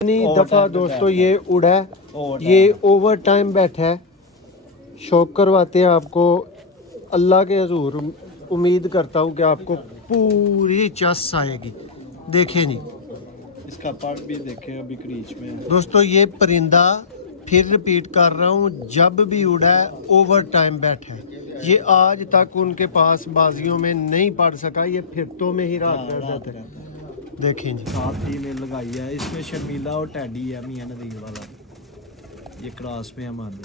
दफा दोस्तों ये उड़ा है, ये ओवर टाइम बैठा है। शौक करवाते हैं आपको। अल्लाह के हजूर उम्मीद करता हूँ कि आपको पूरी चस आएगी। देखें जी, इसका पर भी देखें, अभी क्रीच में है। दोस्तों ये परिंदा फिर रिपीट कर रहा हूँ, जब भी उड़ा है ओवर टाइम बैठा है। ये आज तक उनके पास बाजियों में नहीं पड़ सका, ये फिरतों में ही रात रह जाता है। देखें जी, साथ ही में लगाई है। इसमें शर्मीला और टैडी है, मियां नदीर वाला। ये क्रॉस में है हमारे।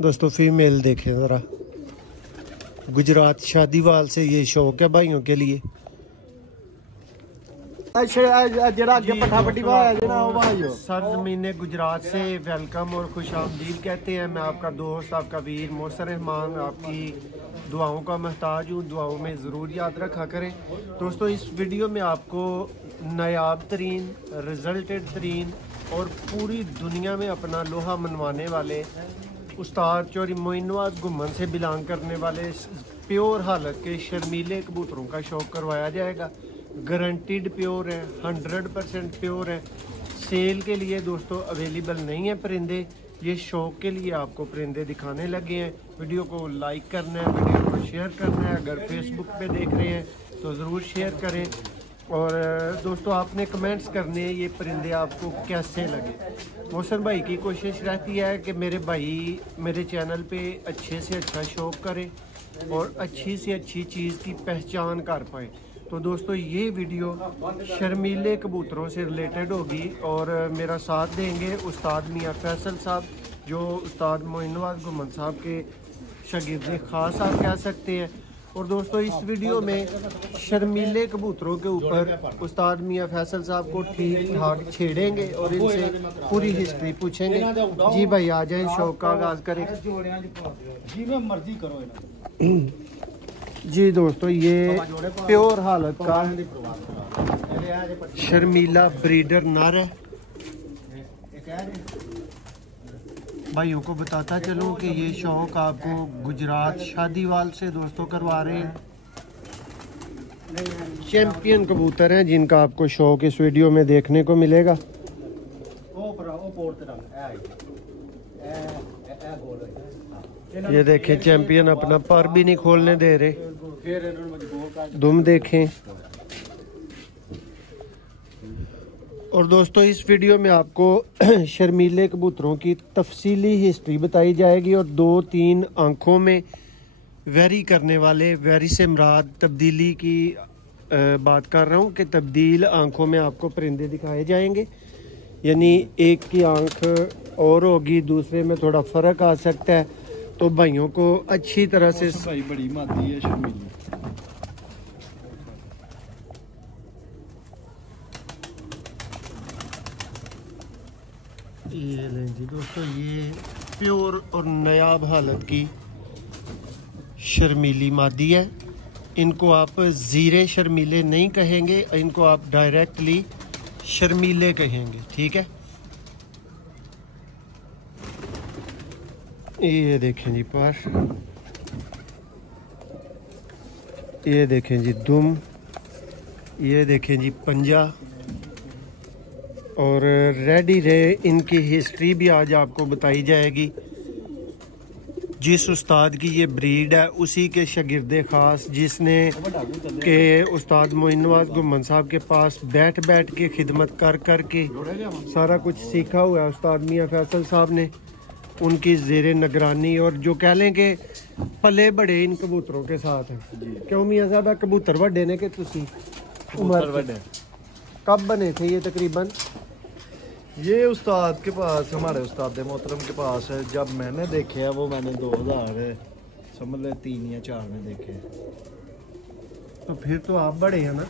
दोस्तों फीमेल देखें ज़रा। गुजरात शादीवाल से ये शौक है भाइयों के लिए। सरजमीन गुजरात से वेलकम और खुश आमदीद कहते हैं। मैं आपका दोस्त, आपका वीर मोहसिन रहमान, आपकी दुआओं का महताज हूँ। दुआओं में ज़रूर याद रखा करें। दोस्तों इस वीडियो में आपको नायाब तरीन, रिजल्टेड तरीन और पूरी दुनिया में अपना लोहा मनवाने वाले उस्ताद चौधरी मोइन नवाज घुमन से बिलोंग करने वाले प्योर हालत के शर्मीले कबूतरों का शौक करवाया जाएगा। गारंटीड प्योर है, 100% प्योर है। सेल के लिए दोस्तों अवेलेबल नहीं है परिंदे, ये शौक के लिए आपको परिंदे दिखाने लगे हैं। वीडियो को लाइक करना है, वीडियो को शेयर करना है। अगर फेसबुक पे देख रहे हैं तो ज़रूर शेयर करें। और दोस्तों आपने कमेंट्स करने हैं ये परिंदे आपको कैसे लगे। मोहसिन भाई की कोशिश रहती है कि मेरे भाई मेरे चैनल पे अच्छे से अच्छा शौक करें और अच्छी से अच्छी चीज़ की पहचान कर पाएँ। तो दोस्तों ये वीडियो शर्मीले कबूतरों से रिलेटेड होगी और मेरा साथ देंगे उस्ताद मियाँ फैसल साहब, जो उस्ताद मोइन नवाज घुमन साहब के शागिर्द खास आप कह सकते हैं। और दोस्तों इस वीडियो में शर्मीले कबूतरों के ऊपर उस्ताद मियाँ फैसल साहब को ठीक ठाक छेड़ेंगे और इनसे पूरी हिस्ट्री पूछेंगे। जी भाई आ जाए, शौक का आगाज़ करें। जी मैं मर्जी करो। जी दोस्तों ये प्योर हालत का शर्मीला ब्रीडर नर है। भाइयों को बताता चलूं कि ये शौक आपको गुजरात शादीवाल से दोस्तों करवा रहे हैं। चैंपियन कबूतर हैं जिनका आपको शौक इस वीडियो में देखने को मिलेगा। ये देखें चैंपियन अपना पर भी नहीं खोलने दे रहे। दुम देखें। और दोस्तों इस वीडियो में आपको शर्मीले कबूतरों की तफसीली हिस्ट्री बताई जाएगी और 2-3 आंखों में वेरी करने वाले, वेरी से मुराद तब्दीली की बात कर रहा हूँ कि तब्दील आंखों में आपको परिंदे दिखाए जाएंगे। यानी एक की आंख और होगी, दूसरे में थोड़ा फ़र्क आ सकता है। तो भाइयों को अच्छी तरह से भाई बड़ी मादी है शर्मीली। ये लें जी दोस्तों, ये प्योर और नायाब हालत की शर्मीली मादी है। इनको आप ज़ीरे शर्मीले नहीं कहेंगे, इनको आप डायरेक्टली शर्मीले कहेंगे, ठीक है। ये देखें जी पर, ये देखें जी दुम, ये देखें जी पंजा और रेडी रे। इनकी हिस्ट्री भी आज आपको बताई जाएगी। जिस उस्ताद की ये ब्रीड है उसी के शागिर्दे ख़ास, जिसने के उस्ताद मोइन नवाज घुमन साहब के पास बैठ बैठ के खिदमत कर कर के सारा कुछ सीखा हुआ है उस्ताद मियाँ फैसल साहब ने। उनकी ज़ेरे निगरानी और जो कह लें कि पले बड़े इन कबूतरों के साथ हैं। क्यों मियाँ साहब कबूतर वड्डे ने कि तुसी उम्र कब बने थे ये तकरीबन? ये उस्ताद के पास, हमारे उस्ताद मोहतरम के पास है। जब मैंने देखे है वो मैंने 2000 समझ ले 3 या 4 में देखे। तो फिर तो आप बड़े हैं ना।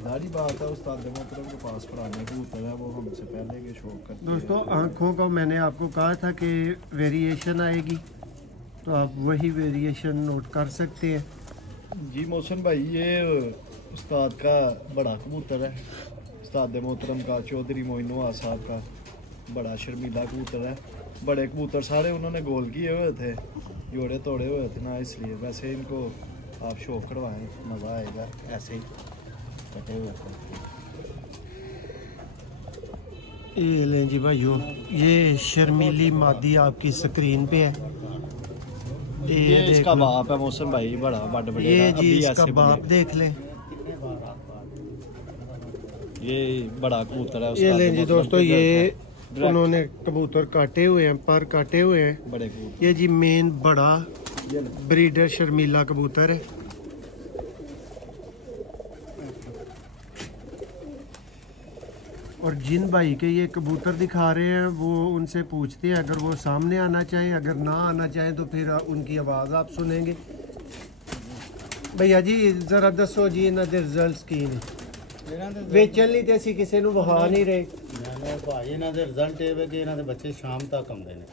दादी बात है, उस्ताद मोहतरम के पास पुराने कबूतर है, वो हमसे पहले के शौक करते हैं। दोस्तों आँखों को मैंने आपको कहा था कि वेरिएशन आएगी, तो आप वही वेरिएशन नोट कर सकते हैं। जी मोहसिन भाई ये उस्ताद का बड़ा कबूतर है, उस्ताद मोहतरम का चौधरी मोइन नवाज साहब का बड़ा शर्मीला कबूतर है। बड़े कबूतर सारे उन्होंने गोल किए हुए थे, जोड़े तोड़े हुए थे ना, इसलिए। वैसे इनको आप शौक करवाएं, मज़ा आएगा। ऐसे ही कटे हुए थे। ये लें जी भाइयों, ये शर्मीली मादी आपकी स्क्रीन पे है। ये इसका बाप है मौसम भाई, बड़ा बड़ बड़े। ये जी इसका बाप देख लें। ये बड़ा कबूतर है। ये लें जी दोस्तों, ये उन्होंने कबूतर काटे हुए हैं, पर काटे हुए हैं बड़े कबूतर। ये जी मेन बड़ा ब्रीडर शर्मीला कबूतर है। और जिन भाई के ये कबूतर दिखा रहे हैं वो उनसे पूछते हैं, अगर वो सामने आना चाहें, अगर ना आना चाहें तो फिर उनकी आवाज़ आप सुनेंगे। भैया जी ज़रा दसो जी इन्हों के रिजल्ट की ने वेचन ली तो असी किसी को विखा नहीं रहे। भाई इन्हों के रिजल्ट ये कि इन्हों के बच्चे शाम तक आते हैं।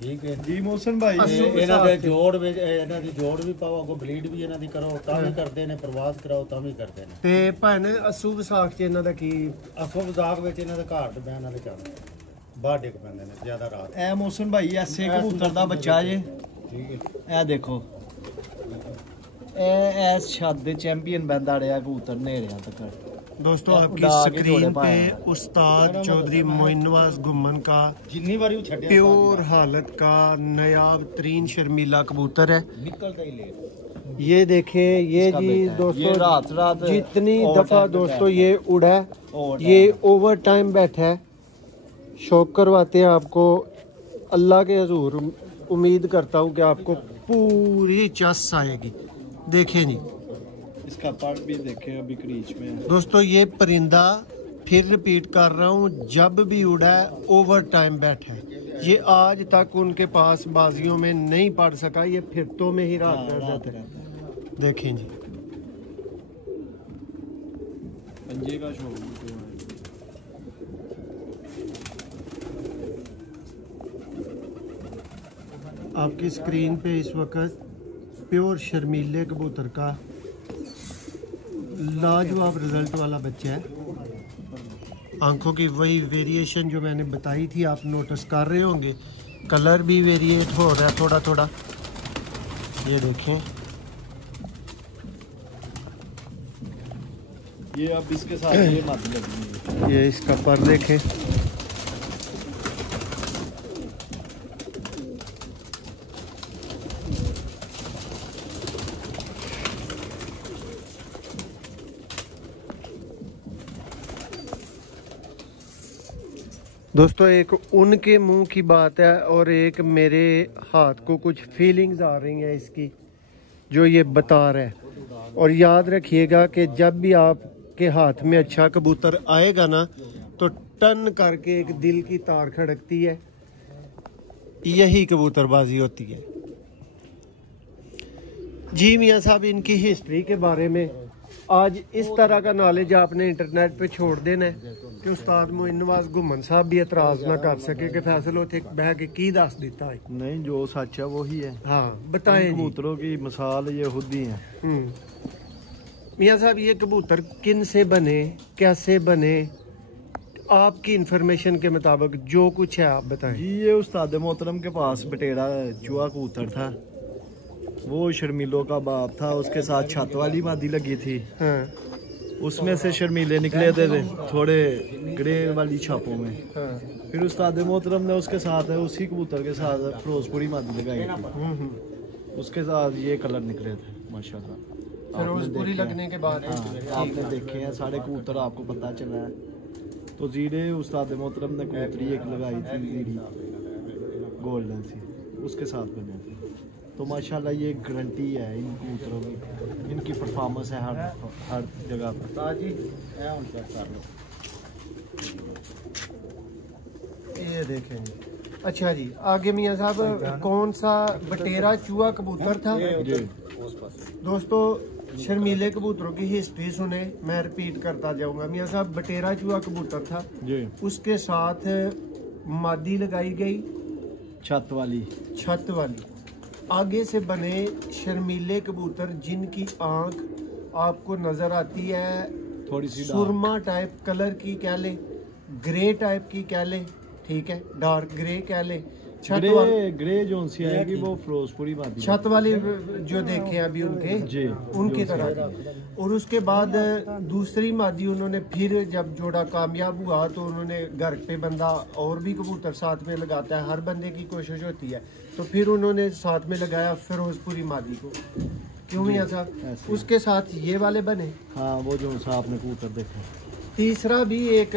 ठीक है जी मौसम भाई, इन्हों के जोड़ भी, इन्हों की जोड़ भी पाओ, अगो ब्लीड भी इन्हों की करो तां भी करते हैं, प्रवास कराओ तां भी करते हैं। ते भाने असू विसाख च इन्हों दा की असो विसाख में इन्हों के घर ते बहन वाले चल बाहर डिग पैंदे ने ज्यादा रात। ए मौसम भाई ऐसे कबूतर दा बच्चा जे, ठीक है ए देखो ए छत दे चैंपियन बंदा रहा कबूतर नेड़िया तक। दोस्तों आपकी उड़ा के स्क्रीन जोड़े पे पाए। उस्ताद चौधरी मोइन नवाज गुम्मन का जिन्नी बारी छड्डिया प्योर हालत का नायाब तरीन शर्मीला कबूतर है। निकलता ही लेट। ये देखें, ये इसका जी बेटा है। दोस्तों ये रात जितनी ओवर दफा टाइम पे दोस्तों बैठा ये उड़ा है, ओवर ये टाइम। ओवर टाइम बैठा है। शौक करवाते हैं आपको, अल्लाह के हजूर उम्मीद करता हूँ कि आपको पूरी चस आएगी। देखें जी इसका पर भी देखे, अभी क्रीच में है। दोस्तों, ये परिंदा फिर रिपीट कर रहा हूँ, जब भी उड़ा है ओवर टाइम बैठा है। ये आज तक उनके पास बाजियों में नहीं पड़ सका, ये फिरतों में ही रात रह जाता है। देखें जी पंजे का शौक भी तो है। आपकी स्क्रीन पे इस वक्त प्योर शर्मीले कबूतर का लाजवाब रिजल्ट वाला बच्चा है। आंखों की वही वेरिएशन जो मैंने बताई थी आप नोटिस कर रहे होंगे, कलर भी वेरिएट हो रहा है थोड़ा थोड़ा। ये देखें, ये अब इसके साथ ये मत लगी। ये इसका पर देखें। दोस्तों, एक उनके मुंह की बात है और एक मेरे हाथ को कुछ फीलिंग्स आ रही हैं इसकी, जो ये बता रहा है। और याद रखिएगा कि जब भी आपके हाथ में अच्छा कबूतर आएगा ना, तो टन करके एक दिल की तार खड़कती है, यही कबूतरबाजी होती है। जी मियाँ साहब, इनकी हिस्ट्री के बारे में आज इस तरह का नॉलेज आपने इंटरनेट पे छोड़ देना है कि उस्ताद मोइन नवाज गुम्मन साहब भी एतराज ना कर सके कि फैसल उथे बह के की दस दिता है। नहीं, जो सच है वही है। हाँ बताएं जी। कबूतरों की मिसाल ये खुद ही है। मियाँ साहब, ये कबूतर किन से बने, कैसे बने, आपकी इंफॉर्मेशन के मुताबिक जो कुछ है आप बताएं जी। ये उस्ताद मोहतरम के पास बटेरा चूहा कबूतर था, वो शर्मीलों का बाप था, उसके साथ छत वाली मादी लगी थी। हाँ, उसमें से शर्मीले निकले थे थोड़े ग्रे वाली छापों में। हाँ, फिर उस्ताद मोहतरम ने उसके साथ उसी कबूतर के साथ फिरोजपुरी मादी लगाई थी, उसके साथ ये कलर निकले थे माशाल्लाह। फिरोजपुरी लगने के बाद आपने देखे हैं सारे कबूतर, आपको पता चला है। तो जीरे उस्ताद मोहतरम ने कबूतरी एक लगाई थी जीरी गोल्डन सी, उसके साथ बने थे। तो माशाल्लाह ये गारंटी है इन कबूतरों की, इनकी परफॉर्मेंस है हर जगह पर। ये देखें जी। अच्छा जी, आगे मियाँ साहब कौन सा बटेरा चूहा कबूतर था? जी दोस्तों, शर्मीले कबूतरों की हिस्ट्री सुने, मैं रिपीट करता जाऊंगा। मियाँ साहब, बटेरा चूहा कबूतर था, जी, उसके साथ मादी लगाई गई छत वाली। छत वाली। आगे से बने शर्मीले कबूतर जिनकी आंख आपको नजर आती है थोड़ी सी सुरमा टाइप कलर की, कह ले ग्रे टाइप की, कह ले ठीक है, डार्क ग्रे कह ले। छत वाली ग्रे जो सी आएगी वो फिरोजपुरी मादी, छत वाली जो देखे अभी उनके जी उनकी तरह। और उसके बाद दूसरी मादी उन्होंने फिर जब जोड़ा कामयाब हुआ तो उन्होंने घर पे बंदा और भी कबूतर साथ में लगाता है, हर बंदे की कोशिश होती है, तो फिर उन्होंने साथ में लगाया फिरोजपुरी मादी को। क्यों मियां साहब? उसके साथ ये वाले बने। हाँ, वो जो सा आपने कबूतर देखा। तीसरा भी एक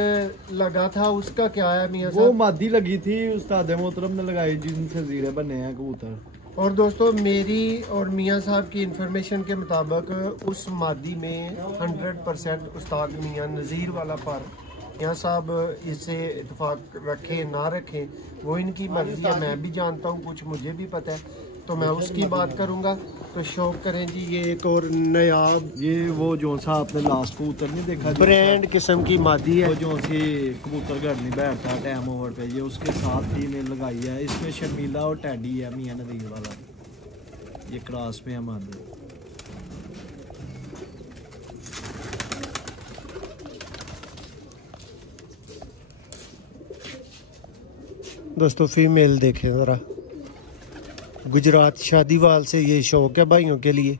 लगा था, उसका क्या है मियां वो साहब? मादी लगी थी उस्ताद मोहतरम ने लगाई, जिनसे जीरे बने हैं कबूतर। और दोस्तों मेरी और मियां साहब की इंफॉर्मेशन के मुताबिक उस मादी में 100% उस्ताद मियां नज़ीर वाला पर। मियां साहब इससे इत्तेफाक रखें ना रखें वो इनकी मर्जी है, मैं भी जानता हूँ कुछ, मुझे भी पता है, तो मैं उसकी बात करूँगा। तो शौक करें जी, ये एक और नयाब, ये वो जो सा आपने लास्ट कबूतर नहीं देखा, ब्रांड किस्म की मादी है। वो जो सी कबूतर घर नहीं बैठता टाइम ओवर पे, ये उसके साथ ही ने लगाई है। इसमें शर्मीला और टैडी है, मियां नज़ीर वाला, ये क्रॉस में है मादी। दोस्तों फीमेल देखें ज़रा, गुजरात शादीवाल से ये शौक है भाइयों के लिए।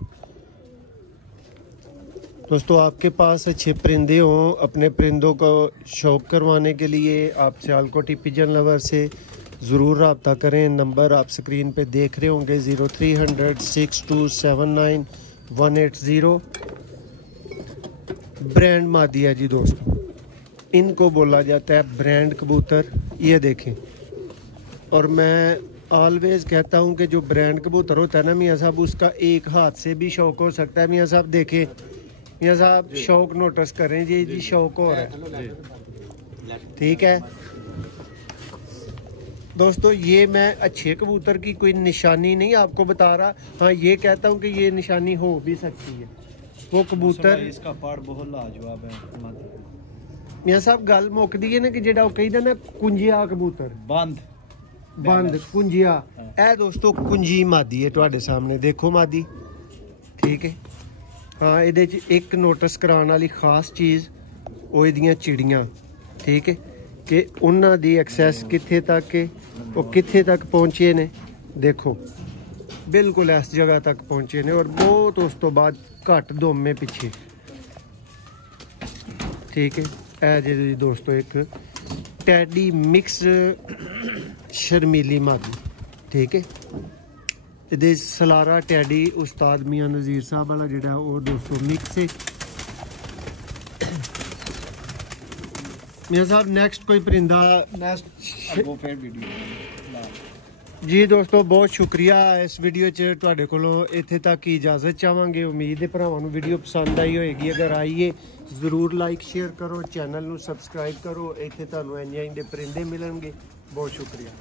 दोस्तों आपके पास अच्छे परिंदे हों, अपने परिंदों को शौक करवाने के लिए आप सियालकोटी पिजन लवर से ज़रूर रब्ता करें। नंबर आप स्क्रीन पे देख रहे होंगे 0300 6279 180। ब्रांड मादी है जी दोस्तों, इनको बोला जाता है ब्रांड कबूतर। ये देखें, और मैं ऑलवेज कहता हूं कि जो ब्रांड कबूतर होता है ना मियां साहब, उसका एक हाथ से भी शौक हो सकता है। मियां साहब देखें, मियां साहब शौक नोटिस करें जी शौक हो रहा है, ठीक है दोस्तों। ये मैं अच्छे कबूतर की कोई निशानी नहीं आपको बता रहा, हाँ ये कहता हूं कि ये निशानी हो भी सकती है। वो कबूतर, इसका पाड़ बहुत लाजवाब है मियां साहब। गल मुकदी है ना कि जेड़ा कहदा ना कुंजिया कबूतर, बंद कुंजिया, ए दोस्तों कुंजी मादी है तुहाडे सामने, देखो मादी, ठीक है। हाँ, ਇਹਦੇ ਚ एक नोटिस कराने वाली खास चीज़ ਉਹ ਇਹਦੀਆਂ चिड़ियाँ, ठीक है, कि उन्हां दी एक्सैस कित्थे तक है, वो कित्थे तक पहुँचे ने, देखो बिल्कुल इस जगह तक पहुँचे ने, और बहुत उस तो बाद घट दोमे पिछे, ठीक है। ए जी दोस्तों एक टैडी मिक्स शर्मीली मादी, ठीक है। ਇਹਦੇ सलारा टैडी उस्ताद मियां नज़ीर साहब वाला ਜਿਹੜਾ ਉਹ दोस्तों मिक्स है। मियां साहब नेक्स्ट कोई परिंदा जी दोस्तों बहुत शुक्रिया। इस वीडियो च ਤੁਹਾਡੇ ਕੋਲੋਂ ਇੱਥੇ ਤੱਕ ਹੀ इजाजत ਚਾਹਾਂਗੇ। उम्मीद है ਭਰਾਵਾਂ ਨੂੰ वीडियो पसंद आई होएगी। अगर आई है ज़रूर लाइक शेयर करो, चैनल ਨੂੰ सब्सक्राइब करो। ਇੱਥੇ ਤੁਹਾਨੂੰ ਇੰਜ ਦੇ परिंदे मिलणगे। बहुत शुक्रिया।